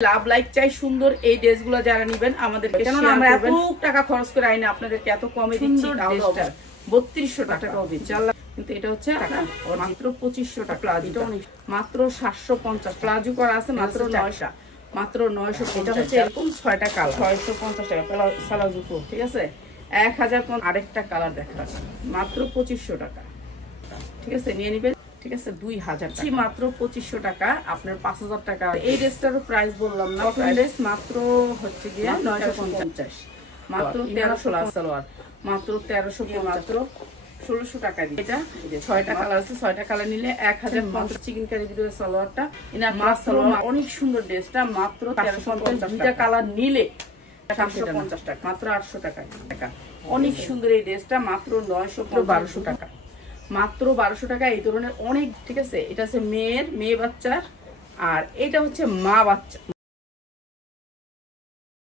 love like চাই সুন্দর এই ড্রেসগুলো যারা নেবেন আমাদেরকে কেন আমরা এত টাকা খরচ করে আইনা আপনাদেরকে এত কমে দিচ্ছি তাহলে 3200 টাকা হবে কিন্তু এটা হচ্ছে মাত্র 2500 টাকা প্লাজো মাত্র 750 প্লাজো করা আছে মাত্র 900 মাত্র 950 এটা হচ্ছে এরকম 6টা কালার 650 টাকা প্লাজো ঠিক আছে 1000 আরেকটা কালার দেখা মাত্র 2500 টাকা ঠিক আছে নিয়ে নিবেন ঠিক আছে 2000 টাকা মাত্র 2500 টাকা আপনার 5000 টাকা এই ড্রেসটারও প্রাইস বললাম না প্রাইস মাত্র হচ্ছে গিয়ে 950 মাত্র 1300 সালোয়ার মাত্র 1350 মাত্র 1600 টাকা দিয়ে এটা 6টা কালার আছে 6টা কালার নিলে 1050 চিকেন কারি ভিতরে সালোয়ারটা ইনা মাছ সালোয়ার অনেক সুন্দর ড্রেসটা মাত্র 1350 দুইটা কালার নিলে 750 টাকা মাত্র 800 টাকা অনেক সুন্দর এই ড্রেসটা মাত্র 1200 টাকা মাত্র 1200 টাকা এই ধরনের অনেক ঠিক আছে এটা হচ্ছে মেয়ে বাচ্চার আর এটা হচ্ছে মা বাচ্চা